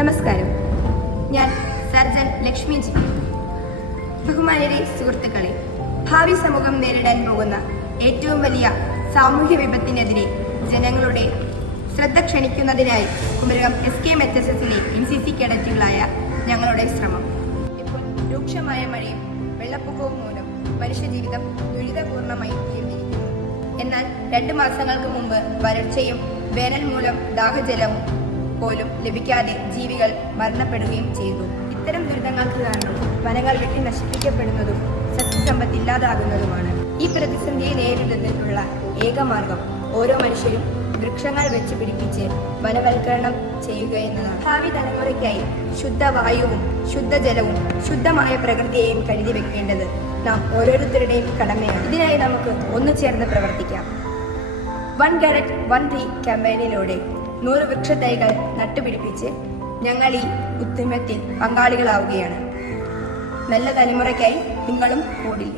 നമസ്കാരം, ഞാൻ surgeon Lakshmi G. ബഹുമാന്യരെ സുഹൃത്തുക്കളെ, ഭാവി സമൂഹം നേരിടാൻ പോകുന്ന ഏറ്റവും വലിയ സാമൂഹ്യ വിപത്തിനെതിരെ ജനങ്ങളുടെ ശ്രദ്ധ ക്ഷണിക്കുന്നതിനായി കുമരകം SKMHSSലെ NCC കേഡറ്റുകളായ ഞങ്ങളുടെ ശ്രമം. ഇപ്പോൾ രൂക്ഷമായ മഴയും വെള്ളപ്പൊക്കവും മൂലം മനുഷ്യജീവിതം ദുരിതപൂർണമായി തീർന്നിരിക്കുന്നു. എന്നാൽ 2 മാസങ്ങൾക്ക് മുമ്പ് വരൾച്ചയും വേനൽ മൂലം ദാഹജലവും പോലും ലഭിക്കാതെ ജീവികൾ മരണപ്പെടുകയും ചെയ്തു. ഇത്തരം ദുരിതങ്ങൾക്ക് കാരണം വനങ്ങൾ വെട്ടി നശിപ്പിക്കപ്പെടുന്നതും സസ്യസമ്പത്ത് ഇല്ലാതാകുന്നതുമാണ്. ഈ പ്രതിസന്ധിയെ നേരിടുന്നതിനുള്ള ഏക മാർഗം ഓരോ മനുഷ്യരും വൃക്ഷങ്ങൾ വെച്ച് പിടിപ്പിച്ച് വനവൽക്കരണം ചെയ്യുക എന്നതാണ്. ഭാവി തലമുറയ്ക്കായി ശുദ്ധവായുവും ശുദ്ധജലവും ശുദ്ധമായ പ്രകൃതിയെയും കരുതി വെക്കേണ്ടത് നാം ഓരോരുത്തരുടെയും കടമയാണ്. ഇതിനായി നമുക്ക് ഒന്നുചേർന്ന് പ്രവർത്തിക്കാം. 1 Carrot 1 Tree ക്യാമ്പയിനിലൂടെ 100 വൃക്ഷത്തൈകൾ നട്ടുപിടിപ്പിച്ച് ഞങ്ങൾ ഈ ഉദ്യമത്തിൽ പങ്കാളികളാവുകയാണ്. നല്ല തലമുറയ്ക്കായി നിങ്ങളും കൂടി.